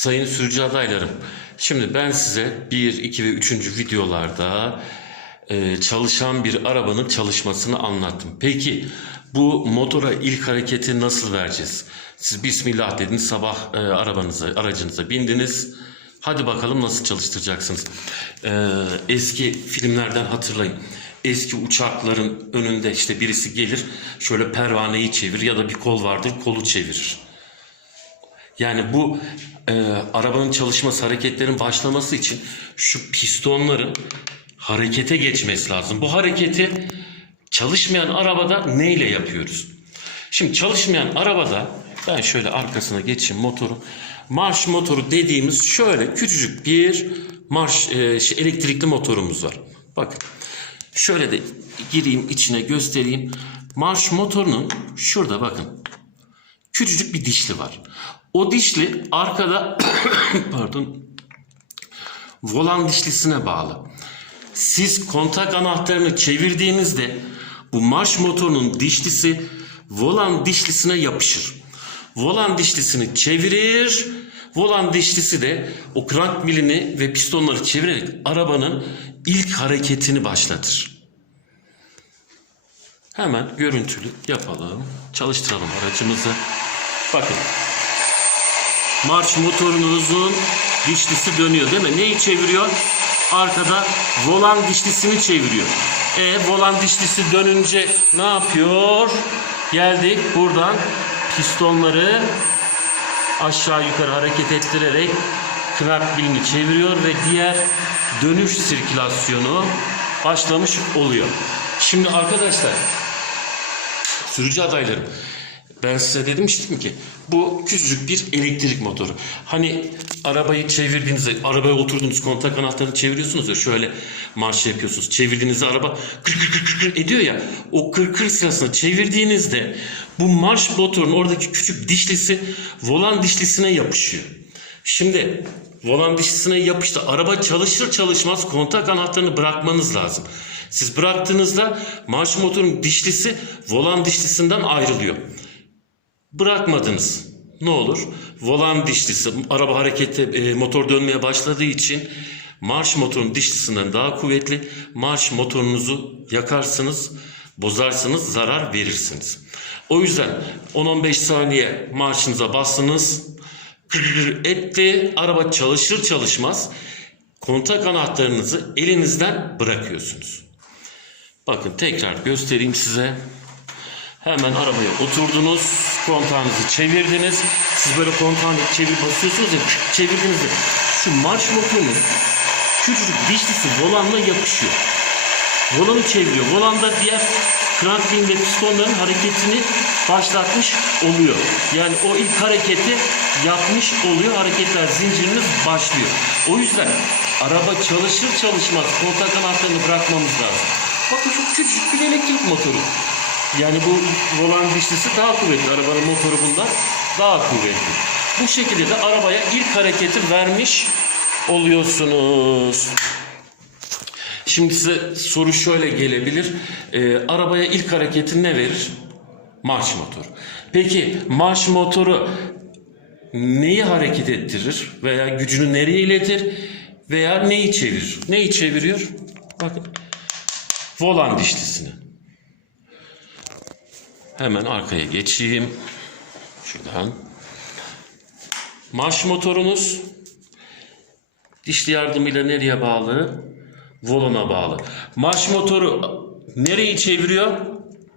Sayın sürücü adaylarım, şimdi ben size 1, 2 ve 3. videolarda e, çalışan bir arabanın çalışmasını anlattım. Peki bu motora ilk hareketi nasıl vereceğiz? Siz Bismillah dediniz, sabah e, arabanıza, aracınıza bindiniz. Hadi bakalım nasıl çalıştıracaksınız? E, eski filmlerden hatırlayın. Eski uçakların önünde işte birisi gelir, şöyle pervaneyi çevir ya da bir kol vardır, kolu çevirir. Yani bu e, arabanın çalışması, hareketlerin başlaması için şu pistonların harekete geçmesi lazım. Bu hareketi çalışmayan arabada neyle yapıyoruz? Şimdi çalışmayan arabada ben şöyle arkasına geçeyim motoru. Marş motoru dediğimiz şöyle küçücük bir marş e, şey, elektrikli motorumuz var. Bakın şöyle de gireyim içine göstereyim. Marş motorunun şurada bakın küçücük bir dişli var. O dişli arkada pardon volan dişlisine bağlı. Siz kontak anahtarını çevirdiğinizde bu marş motorunun dişlisi volan dişlisine yapışır. Volan dişlisini çevirir. Volan dişlisi de o krank milini ve pistonları çevirerek arabanın ilk hareketini başlatır. Hemen görüntülü yapalım. Çalıştıralım aracımızı. Bakın. Marş motorunuzun dişlisi dönüyor değil mi? Neyi çeviriyor? Arkada volan dişlisini çeviriyor. E volan dişlisi dönünce ne yapıyor? Geldik buradan pistonları aşağı yukarı hareket ettirerek krank bilini çeviriyor ve diğer dönüş sirkülasyonu başlamış oluyor. Şimdi arkadaşlar sürücü adaylarım ben size demiştim ki bu küçücük bir elektrik motoru. Hani arabayı çevirdiğinizde arabaya oturduğunuz kontak anahtarını çeviriyorsunuz ya şöyle marş yapıyorsunuz. Çevirdiğinizde araba kır kır kır kır ediyor ya o kır kır sırasında çevirdiğinizde bu marş motorun oradaki küçük dişlisi volan dişlisine yapışıyor. Şimdi volan dişlisine yapıştı. Araba çalışır çalışmaz kontak anahtarını bırakmanız lazım. Siz bıraktığınızda marş motorun dişlisi volan dişlisinden ayrılıyor. Bırakmadınız. Ne olur? Volan dişlisi, araba harekete, motor dönmeye başladığı için marş motorun dişlisinden daha kuvvetli. Marş motorunuzu yakarsınız, bozarsınız, zarar verirsiniz. O yüzden 10-15 saniye marşınıza bastınız, kır etti, araba çalışır çalışmaz kontak anahtarınızı elinizden bırakıyorsunuz. Bakın tekrar göstereyim size. Hemen arabaya oturdunuz, kontağınızı çevirdiniz. Siz böyle kontağını çevir basıyorsunuz ya, çevirdiğinizde şu marş motorunun küçücük dişlisi volanla yapışıyor. Volanı çeviriyor. Volanda diğer crankling ve pistonların hareketini başlatmış oluyor. Yani o ilk hareketi yapmış oluyor. Hareketler zinciriniz başlıyor. O yüzden araba çalışır çalışmaz kontak anahtarını bırakmamız lazım. Bakın çok küçücük bir elektrik motoru. Yani bu volan dişlisi daha kuvvetli. Arabanın motoru bundan daha kuvvetli. Bu şekilde de arabaya ilk hareketi vermiş oluyorsunuz. Şimdi size soru şöyle gelebilir. Ee, arabaya ilk hareketi ne verir? Marş motoru. Peki marş motoru neyi hareket ettirir? Veya gücünü nereye iletir? Veya neyi çevirir? Neyi çeviriyor? Bakın. Volan dişlisini. Hemen arkaya geçeyim. Şuradan. Marş motorunuz dişli yardımıyla nereye bağlı? Volana bağlı. Marş motoru nereyi çeviriyor?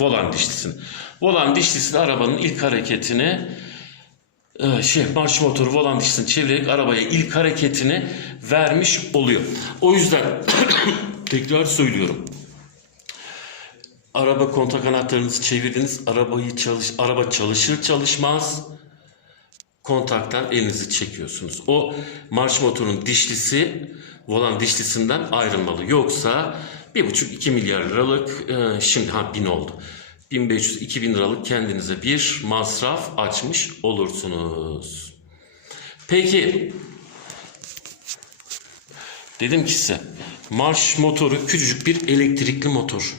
Volan dişlisini. Volan dişlisi de arabanın ilk hareketini e, şey marş motoru volan dişlisini çevirerek arabaya ilk hareketini vermiş oluyor. O yüzden tekrar söylüyorum. Araba kontak anahtarınızı çevirdiniz. Arabayı çalış araba çalışır çalışmaz kontaktan elinizi çekiyorsunuz. O marş motorun dişlisi volan dişlisinden ayrılmalı. Yoksa 1,5-2 milyar liralık e, şimdi ha 1000 oldu. 1500-2000 liralık kendinize bir masraf açmış olursunuz. Peki dedim ki size marş motoru küçücük bir elektrikli motor.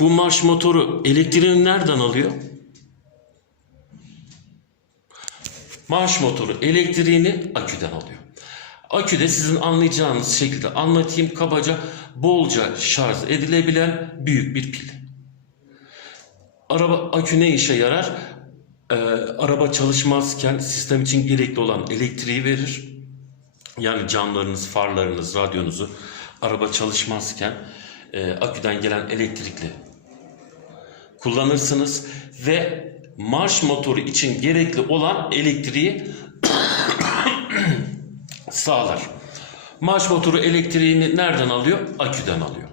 Bu marş motoru elektriğini nereden alıyor? Marş motoru elektriğini aküden alıyor. Aküde sizin anlayacağınız şekilde anlatayım kabaca bolca şarj edilebilen büyük bir pil. Araba akü ne işe yarar? Ee, araba çalışmazken sistem için gerekli olan elektriği verir. Yani camlarınız, farlarınız, radyonuzu araba çalışmazken e, aküden gelen elektrikli kullanırsınız ve marş motoru için gerekli olan elektriği sağlar. Marş motoru elektriğini nereden alıyor? Aküden alıyor.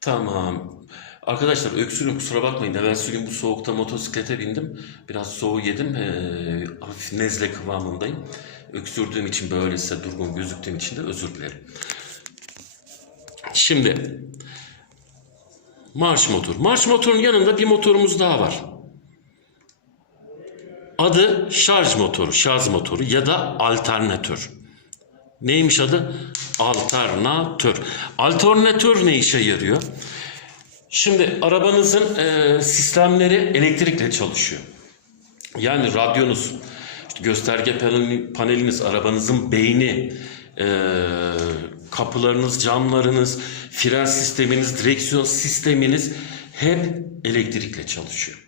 Tamam. Arkadaşlar öksürüyorum kusura bakmayın. Evvelsi gün bu soğukta motosiklete bindim. Biraz soğuğu yedim. Ee, hafif nezle kıvamındayım. Öksürdüğüm için böyle size durgun gözüktüğüm için de özür dilerim. Şimdi marş motor. Marş motorun yanında bir motorumuz daha var. Adı şarj motoru, şarj motoru ya da alternatör. Neymiş adı? Alternatör. Alternatör ne işe yarıyor? Şimdi arabanızın e, sistemleri elektrikle çalışıyor. Yani radyonuz, işte gösterge paneli- paneliniz, arabanızın beyni, e, kapılarınız, camlarınız, fren sisteminiz, direksiyon sisteminiz hep elektrikle çalışıyor.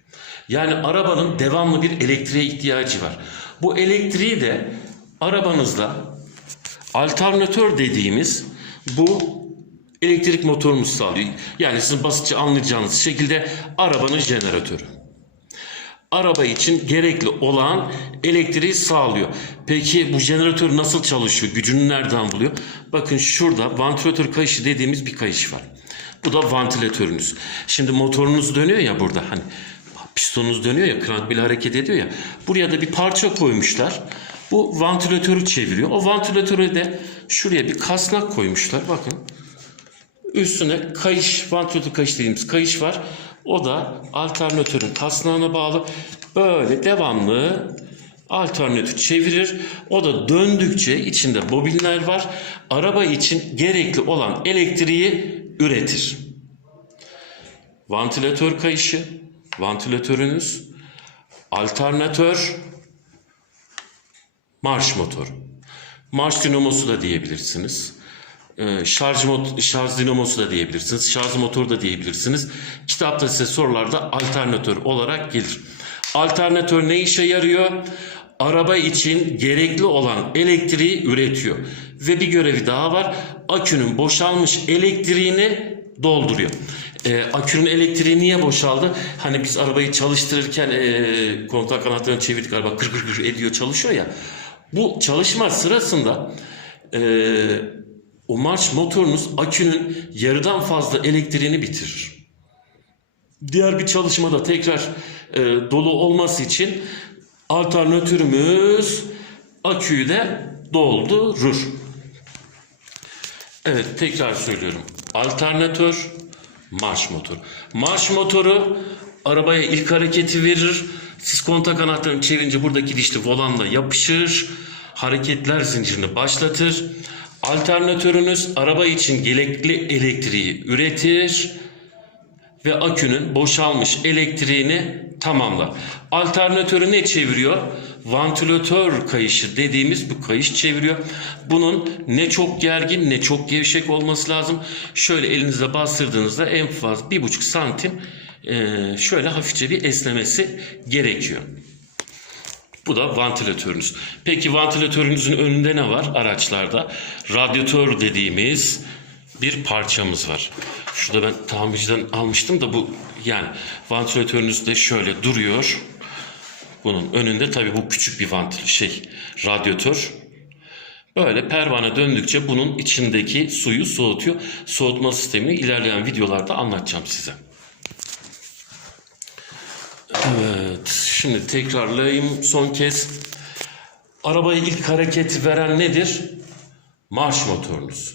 Yani arabanın devamlı bir elektriğe ihtiyacı var. Bu elektriği de arabanızla alternatör dediğimiz bu elektrik motorumuz sağlıyor. Yani sizin basitçe anlayacağınız şekilde arabanın jeneratörü. Araba için gerekli olan elektriği sağlıyor. Peki bu jeneratör nasıl çalışıyor? Gücünü nereden buluyor? Bakın şurada vantilatör kayışı dediğimiz bir kayış var. Bu da vantilatörünüz. Şimdi motorunuz dönüyor ya burada hani pistonunuz dönüyor ya krank bile hareket ediyor ya. Buraya da bir parça koymuşlar. Bu vantilatörü çeviriyor. O vantilatöre de şuraya bir kasnak koymuşlar. Bakın. Üstüne kayış, vantilatör kayış dediğimiz kayış var. O da alternatörün kasnağına bağlı. Böyle devamlı alternatör çevirir. O da döndükçe içinde bobinler var. Araba için gerekli olan elektriği üretir. Vantilatör kayışı, vantilatörünüz, alternatör, marş motoru. Marş dinamosu da diyebilirsiniz. Ee, şarj, mot şarj dinamosu da diyebilirsiniz. Şarj motoru da diyebilirsiniz. Kitapta size sorularda alternatör olarak gelir. Alternatör ne işe yarıyor? Araba için gerekli olan elektriği üretiyor. Ve bir görevi daha var. Akünün boşalmış elektriğini dolduruyor. Ee, akünün elektriği niye boşaldı? Hani biz arabayı çalıştırırken ee, kontak kanatlarını çevirdik araba kır kır kır ediyor çalışıyor ya. Bu çalışma sırasında ee, o marş motorunuz akünün yarıdan fazla elektriğini bitirir. Diğer bir çalışmada tekrar e, dolu olması için alternatörümüz aküyü de doldurur. Evet tekrar söylüyorum. Alternatör marş motoru. Marş motoru arabaya ilk hareketi verir. Siz kontak anahtarını çevirince buradaki dişli volanla yapışır. Hareketler zincirini başlatır. Alternatörünüz araba için gerekli elektriği üretir ve akünün boşalmış elektriğini tamamlar. Alternatörü ne çeviriyor? Vantilatör kayışı dediğimiz bu kayış çeviriyor. Bunun ne çok gergin ne çok gevşek olması lazım. Şöyle elinizle bastırdığınızda en fazla bir buçuk santim eee, şöyle hafifçe bir esnemesi gerekiyor. Bu da vantilatörünüz. Peki vantilatörünüzün önünde ne var araçlarda? Radyatör dediğimiz bir parçamız var. Şurada ben tamirciden almıştım da bu yani vantilatörünüz de şöyle duruyor. Bunun önünde tabii bu küçük bir vantil şey radyatör. Böyle pervane döndükçe bunun içindeki suyu soğutuyor. Soğutma sistemini ilerleyen videolarda anlatacağım size. Evet, şimdi tekrarlayayım son kez. Arabaya ilk hareketi veren nedir? Marş motorunuz.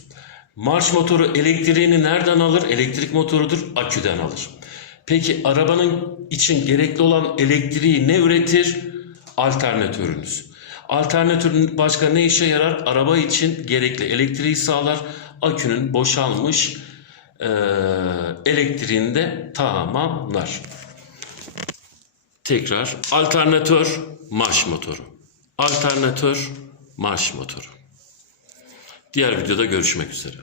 Marş motoru elektriğini nereden alır? Elektrik motorudur, aküden alır. Peki arabanın için gerekli olan elektriği ne üretir? Alternatörünüz. Alternatörün başka ne işe yarar? Araba için gerekli elektriği sağlar. Akünün boşalmış eee elektriğini de tamamlar. Tekrar alternatör marş motoru. alternatör marş motoru. Diğer videoda görüşmek üzere.